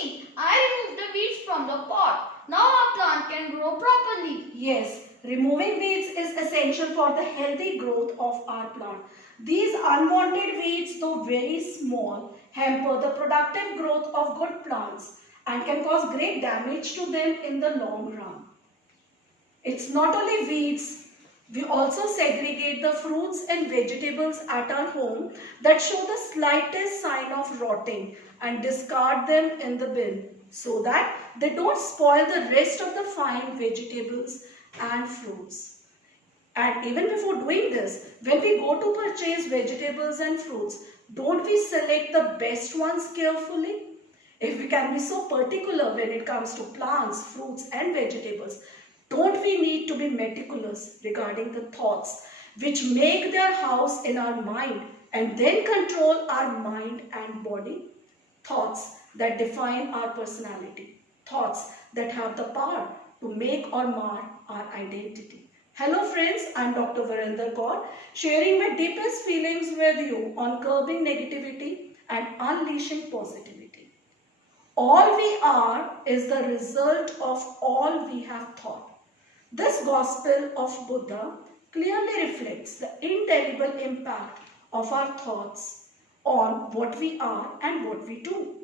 See, I removed the weeds from the pot. Now our plant can grow properly. Yes, removing weeds is essential for the healthy growth of our plant. These unwanted weeds, though very small, hamper the productive growth of good plants and can cause great damage to them in the long run. It's not only weeds, we also segregate the fruits and vegetables at our home that show the slightest sign of rotting and discard them in the bin so that they don't spoil the rest of the fine vegetables and fruits. And even before doing this, when we go to purchase vegetables and fruits, don't we select the best ones carefully? If we can be so particular when it comes to plants, fruits and vegetables, don't we need to be meticulous regarding the thoughts which make their house in our mind and then control our mind and body? Thoughts that define our personality. Thoughts that have the power to make or mar our identity. Hello friends, I am Dr. Varinder, sharing my deepest feelings with you on curbing negativity and unleashing positivity. All we are is the result of all we have thought. This Gospel of Buddha clearly reflects the indelible impact of our thoughts on what we are and what we do.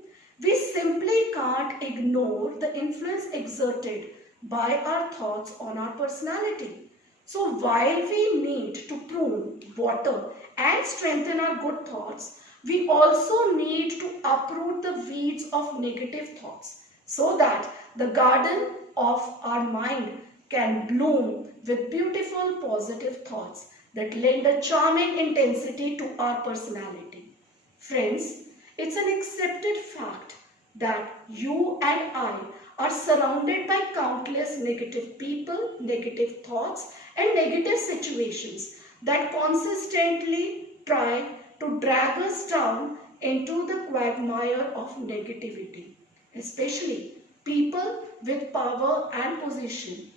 We simply can't ignore the influence exerted by our thoughts on our personality. So while we need to prune, water and strengthen our good thoughts, we also need to uproot the weeds of negative thoughts so that the garden of our mind can bloom with beautiful positive thoughts that lend a charming intensity to our personality. Friends, it's an accepted fact that you and I are surrounded by countless negative people, negative thoughts and negative situations that consistently try to drag us down into the quagmire of negativity, especially people with power and position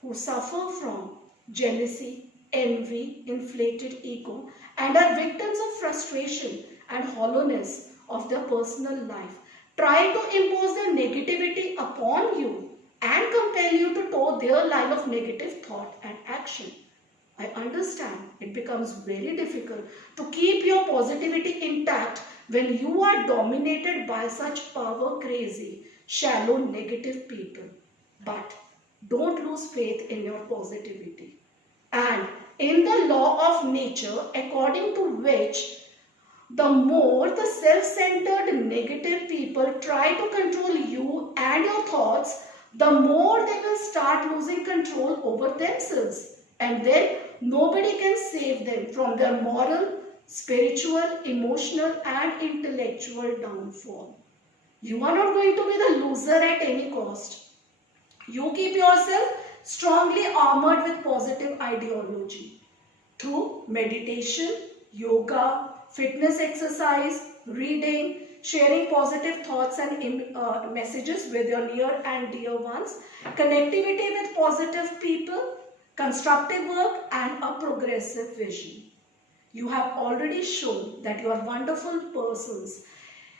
who suffer from jealousy, envy, inflated ego, and are victims of frustration and hollowness of their personal life, try to impose their negativity upon you and compel you to toe their line of negative thought and action. I understand it becomes very difficult to keep your positivity intact when you are dominated by such power-crazy, shallow, negative people. But don't lose faith in your positivity. And in the law of nature, according to which the more the self-centered negative people try to control you and your thoughts, the more they will start losing control over themselves. And then nobody can save them from their moral, spiritual, emotional and intellectual downfall. You are not going to be the loser at any cost. You keep yourself strongly armored with positive ideology through meditation, yoga, fitness exercise, reading, sharing positive thoughts and messages with your near and dear ones, connectivity with positive people, constructive work and a progressive vision. You have already shown that you are wonderful persons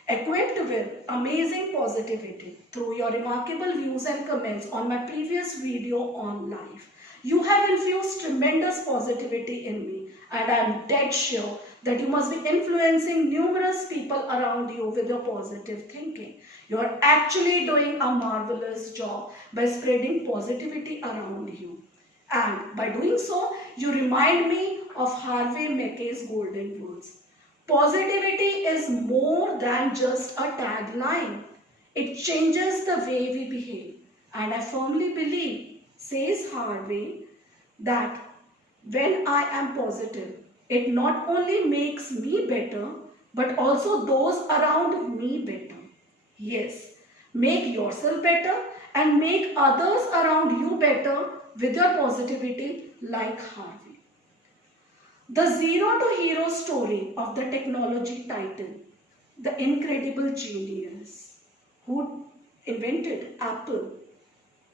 equipped with amazing positivity through your remarkable views and comments on my previous video on life. You have infused tremendous positivity in me and I am dead sure that you must be influencing numerous people around you with your positive thinking. You are actually doing a marvelous job by spreading positivity around you. And by doing so, you remind me of Harvey Mackay's golden words. Positivity is more than just a tagline. It changes the way we behave. And I firmly believe, says Harvey, that when I am positive, it not only makes me better, but also those around me better. Yes, make yourself better and make others around you better with your positivity like Harvey. The zero to hero story of the technology titan, the incredible genius who invented Apple,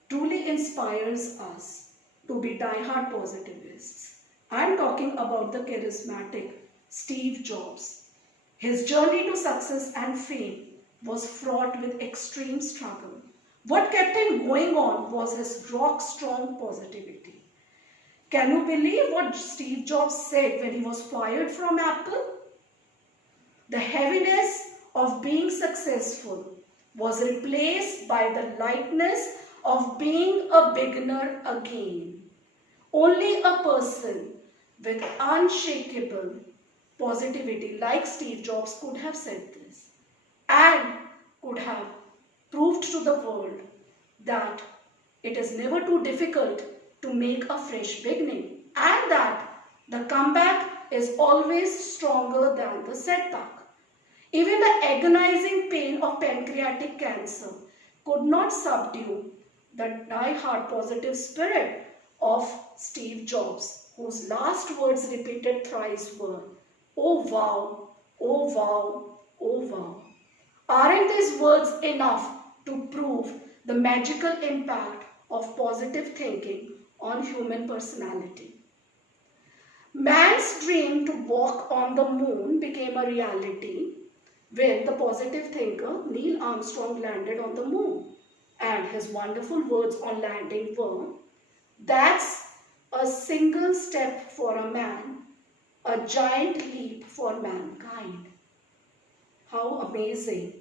truly inspires us to be die-hard positivists. I am talking about the charismatic Steve Jobs. His journey to success and fame was fraught with extreme struggle. What kept him going on was his rock-strong positivity. Can you believe what Steve Jobs said when he was fired from Apple? The heaviness of being successful was replaced by the lightness of being a beginner again. Only a person with unshakable positivity like Steve Jobs could have said this and could have proved to the world that it is never too difficult to make a fresh beginning and that the comeback is always stronger than the setback. Even the agonizing pain of pancreatic cancer could not subdue the die-hard positive spirit of Steve Jobs, whose last words repeated thrice were, "Oh wow, oh wow, oh wow." Aren't these words enough to prove the magical impact of positive thinking on human personality? Man's dream to walk on the moon became a reality when the positive thinker Neil Armstrong landed on the moon. And his wonderful words on landing were, "That's a single step for a man, a giant leap for mankind." How amazing!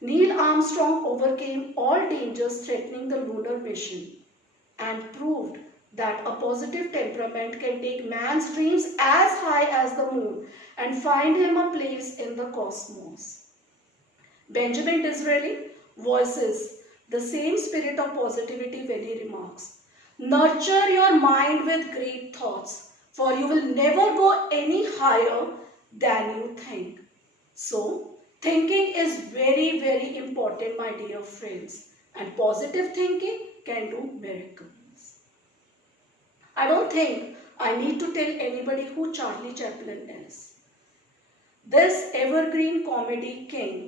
Neil Armstrong overcame all dangers threatening the lunar mission and proved that a positive temperament can take man's dreams as high as the moon and find him a place in the cosmos. Benjamin Disraeli voices the same spirit of positivity when he remarks, "Nurture your mind with great thoughts, for you will never go any higher than you think." So, thinking is very, very important, my dear friends, and positive thinking can do miracles. I don't think I need to tell anybody who Charlie Chaplin is. This evergreen comedy king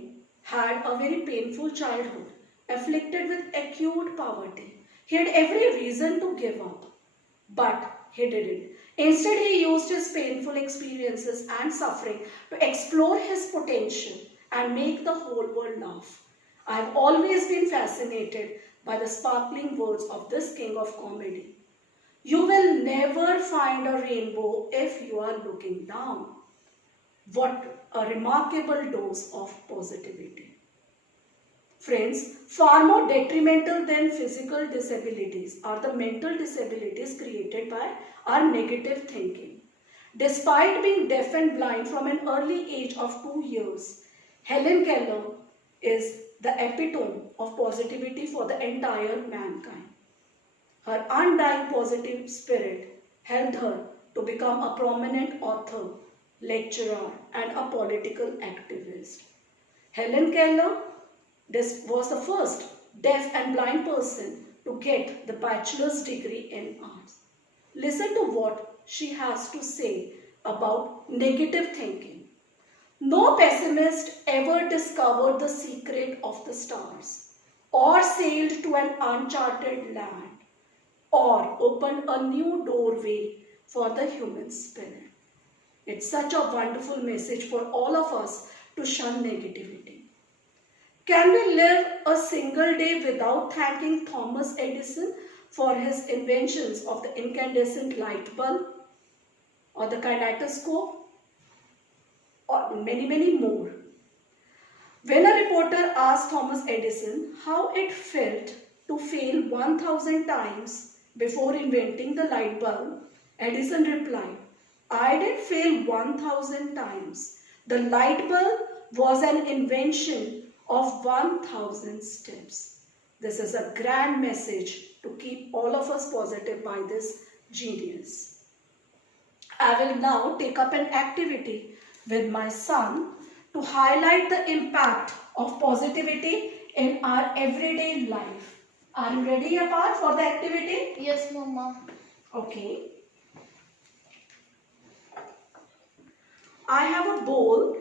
had a very painful childhood, afflicted with acute poverty. He had every reason to give up, but he didn't. Instead, he used his painful experiences and suffering to explore his potential and make the whole world laugh. I have always been fascinated by the sparkling words of this king of comedy. You will never find a rainbow if you are looking down. What a remarkable dose of positivity. Friends, far more detrimental than physical disabilities are the mental disabilities created by our negative thinking. Despite being deaf and blind from an early age of 2 years, Helen Keller is the epitome of positivity for the entire mankind. Her undying positive spirit helped her to become a prominent author, lecturer, and a political activist. Helen Keller was the first deaf and blind person to get the bachelor's degree in arts. Listen to what she has to say about negative thinking. No pessimist ever discovered the secret of the stars, or sailed to an uncharted land, or opened a new doorway for the human spirit. It's such a wonderful message for all of us to shun negativity. Can we live a single day without thanking Thomas Edison for his inventions of the incandescent light bulb or the kinetoscope or many, many more? When a reporter asked Thomas Edison how it felt to fail 1,000 times before inventing the light bulb, Edison replied, "I didn't fail 1,000 times. The light bulb was an invention of 1,000 steps." This is a grand message to keep all of us positive by this genius. I will now take up an activity with my son to highlight the impact of positivity in our everyday life. Are you ready, Apar, for the activity? Yes, Mama. Okay. I have a bowl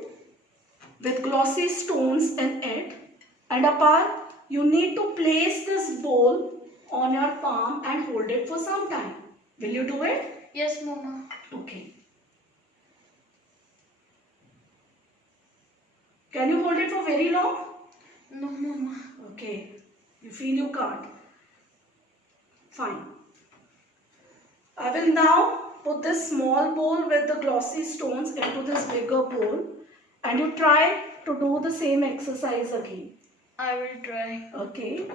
with glossy stones in it, and Apar, you need to place this bowl on your palm and hold it for some time. Will you do it? Yes, Mama. Okay. Can you hold it for very long? No, Mama. Okay. You feel you can't. Fine. I will now put this small bowl with the glossy stones into this bigger bowl, and you try to do the same exercise again. I will try. Okay.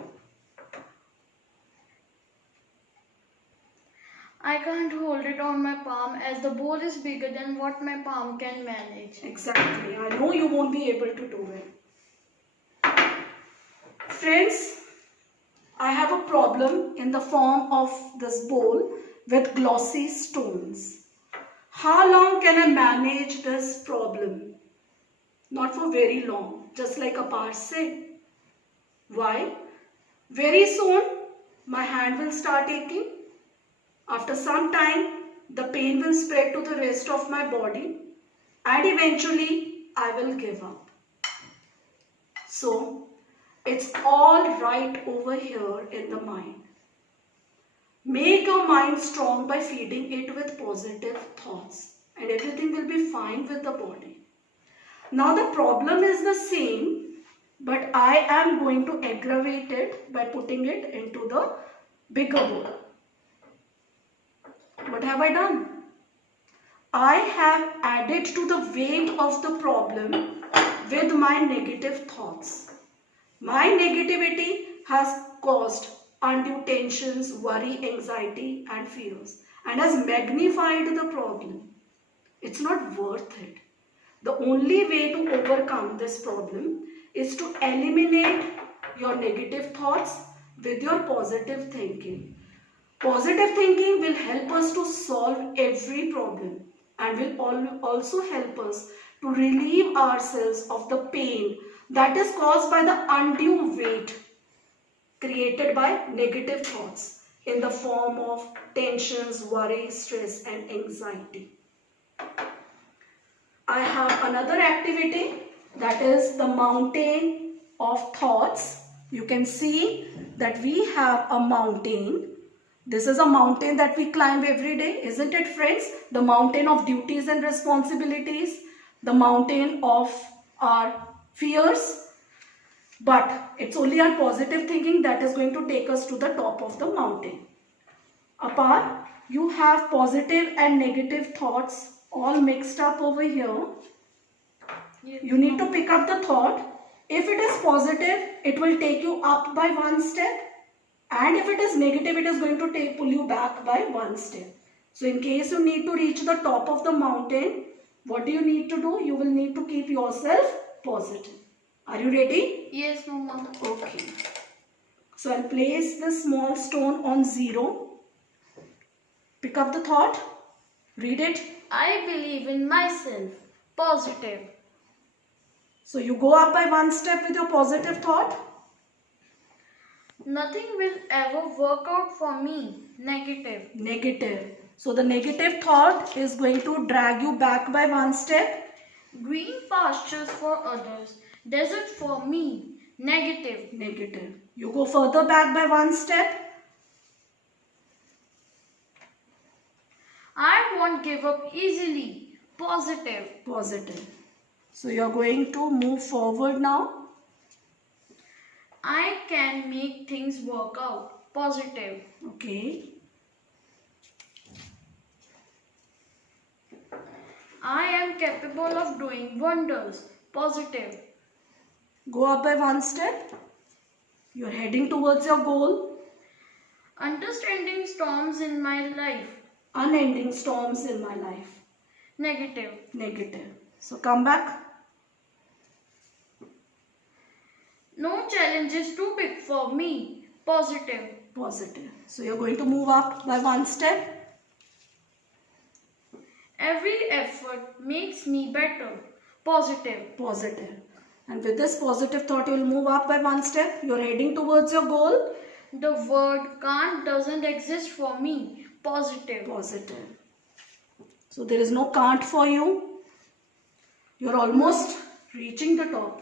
I can't hold it on my palm as the bowl is bigger than what my palm can manage. Exactly. I know you won't be able to do it. Friends, I have a problem in the form of this bowl with glossy stones. How long can I manage this problem? Not for very long, just like Apar said. Why? Very soon, my hand will start aching. After some time, the pain will spread to the rest of my body, and eventually, I will give up. So, it's all right over here in the mind. Make your mind strong by feeding it with positive thoughts, and everything will be fine with the body. Now the problem is the same, but I am going to aggravate it by putting it into the bigger bowl. What have I done? I have added to the weight of the problem with my negative thoughts. My negativity has caused undue tensions, worry, anxiety and fears, and has magnified the problem. It's not worth it. The only way to overcome this problem is to eliminate your negative thoughts with your positive thinking. Positive thinking will help us to solve every problem and will also help us to relieve ourselves of the pain that is caused by the undue weight created by negative thoughts in the form of tensions, worry, stress and anxiety. I have another activity, that is the mountain of thoughts. You can see that we have a mountain. This is a mountain that we climb every day, isn't it, friends? The mountain of duties and responsibilities, the mountain of our fears. But it's only our positive thinking that is going to take us to the top of the mountain. Apart, you have positive and negative thoughts all mixed up over here. Yes. You need to pick up the thought. If it is positive, it will take you up by one step. And if it is negative, it is going to pull you back by one step. So in case you need to reach the top of the mountain, what do you need to do? You will need to keep yourself positive. Are you ready? Yes, Mama. Okay. So I'll place this small stone on 0. Pick up the thought. Read it. I believe in myself. Positive. So you go up by one step with your positive thought. Nothing will ever work out for me. Negative. Negative. So the negative thought is going to drag you back by one step. Green pastures for others. Desert for me. Negative. Negative. You go further back by one step. I won't give up easily. Positive. Positive. So you are going to move forward now. I can make things work out. Positive. Okay. I am capable of doing wonders. Positive. Go up by one step. You are heading towards your goal. Understanding storms in my life. Unending storms in my life. Negative. Negative. So come back. No challenge is too big for me. Positive. Positive. So you're going to move up by one step. Every effort makes me better. Positive. Positive. And with this positive thought, you will move up by one step. You're heading towards your goal. The word can't doesn't exist for me. Positive. Positive. So there is no can't for you. You're almost reaching the top.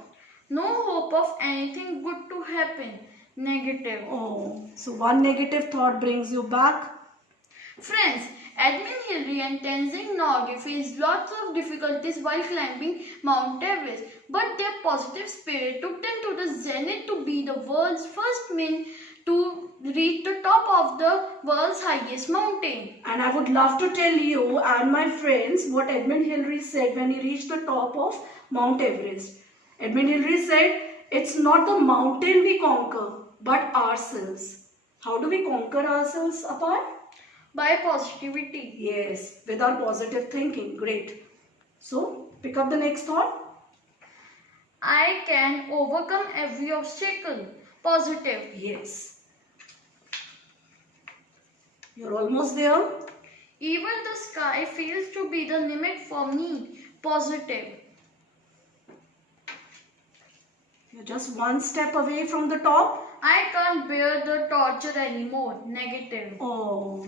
No hope of anything good to happen. Negative. Oh, so one negative thought brings you back. Friends, Edmund Hillary and Tenzing Norgay faced lots of difficulties while climbing Mount Everest, but their positive spirit took them to the zenith to be the world's first men to reach the top of the world's highest mountain. And I would love to tell you and my friends what Edmund Hillary said when he reached the top of Mount Everest. Edmund Hillary said, "It's not the mountain we conquer, but ourselves." How do we conquer ourselves apart? By positivity. Yes, with our positive thinking. Great. So, pick up the next thought. I can overcome every obstacle. Positive. Yes. You're almost there. Even the sky feels to be the limit for me. Positive. You're just one step away from the top. I can't bear the torture anymore. Negative. Oh.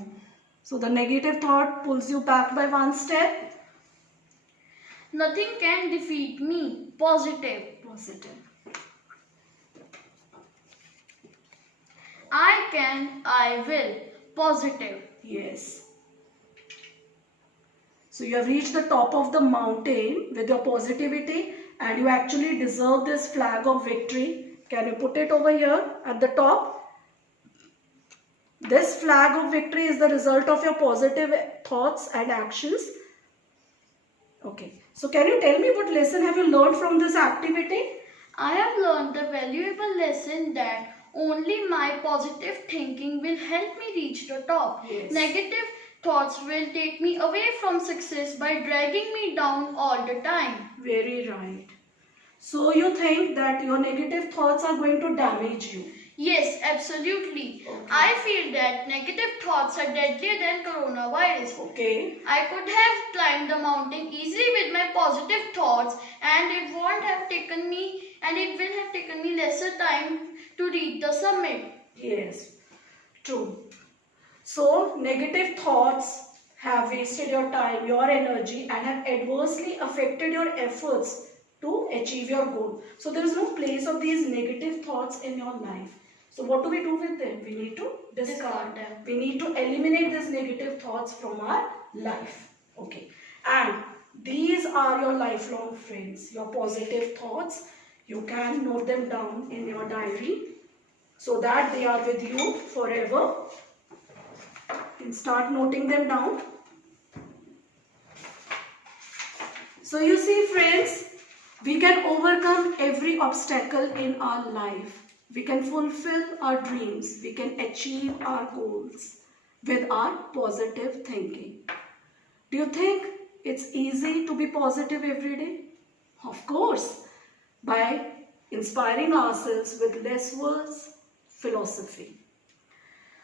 So the negative thought pulls you back by one step. Nothing can defeat me. Positive. Positive. I can, I will. Positive. Yes. So you have reached the top of the mountain with your positivity and you actually deserve this flag of victory. Can you put it over here at the top? This flag of victory is the result of your positive thoughts and actions. Okay. So can you tell me what lesson have you learned from this activity? I have learned the valuable lesson that only my positive thinking will help me reach the top. Yes. Negative thoughts will take me away from success by dragging me down all the time. Very right. So you think that your negative thoughts are going to damage you? Yes, absolutely. Okay. I feel that negative thoughts are deadlier than coronavirus. Okay. I could have climbed the mountain easily with my positive thoughts and it will have taken me lesser time to reach the summit. Yes, true. So negative thoughts have wasted your time, your energy and have adversely affected your efforts to achieve your goal. So there is no place of these negative thoughts in your life. So what do we do with them? We need to discard them. We need to eliminate these negative thoughts from our life. Okay. And these are your lifelong friends, your positive thoughts. You can note them down in your diary so that they are with you forever. You can start noting them down. So you see friends, we can overcome every obstacle in our life. We can fulfill our dreams. We can achieve our goals with our positive thinking. Do you think it's easy to be positive every day? Of course, by inspiring ourselves with less words, philosophy.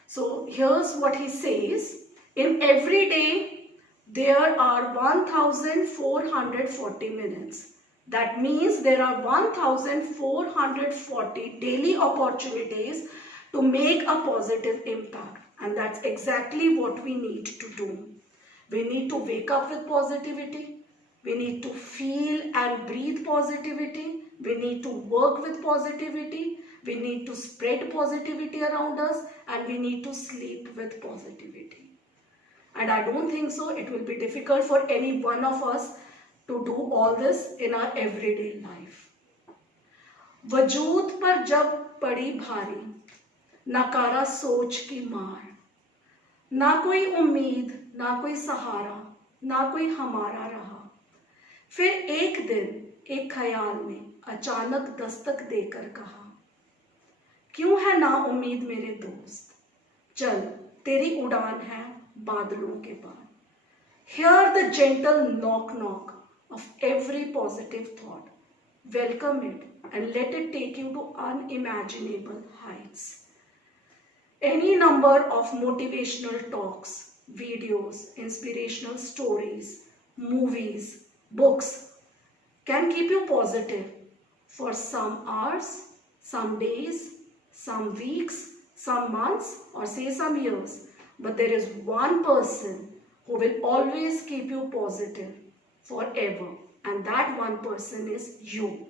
So here's what he says. In every day, there are 1440 minutes. That means there are 1440 daily opportunities to make a positive impact. And that's exactly what we need to do. We need to wake up with positivity. We need to feel and breathe positivity. We need to work with positivity. We need to spread positivity around us. And we need to sleep with positivity. And I don't think so it will be difficult for any one of us to do all this in our everyday life. वजूद पर जब पड़ी भारी, नकारा सोच की मार, ना कोई उम्मीद, ना कोई सहारा, ना कोई हमारा रहा। फिर एक दिन एक ख्याल ने अचानक दस्तक देकर कहा, क्यों है ना उम्मीद मेरे दोस्त, चल तेरी उड़ान है बादलों के पार. Hear the gentle knock knock of every positive thought. Welcome it and let it take you to unimaginable heights. Any number of motivational talks, videos, inspirational stories, movies, books can keep you positive for some hours, some days, some weeks, some months, or say some years. But there is one person who will always keep you positive forever, and that one person is you.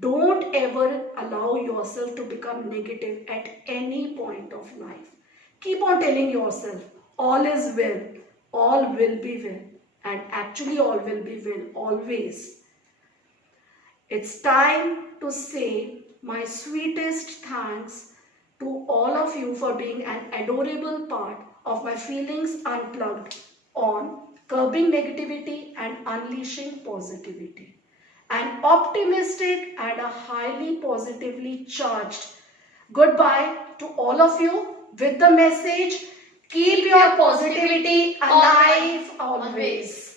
Don't ever allow yourself to become negative at any point of life. Keep on telling yourself, All is well. All will be well. And actually all will be well always. It's time to say my sweetest thanks to all of you for being an adorable part of my Feelings Unplugged on curbing negativity and unleashing positivity. An optimistic and a highly positively charged goodbye to all of you with the message, keep your positivity alive always.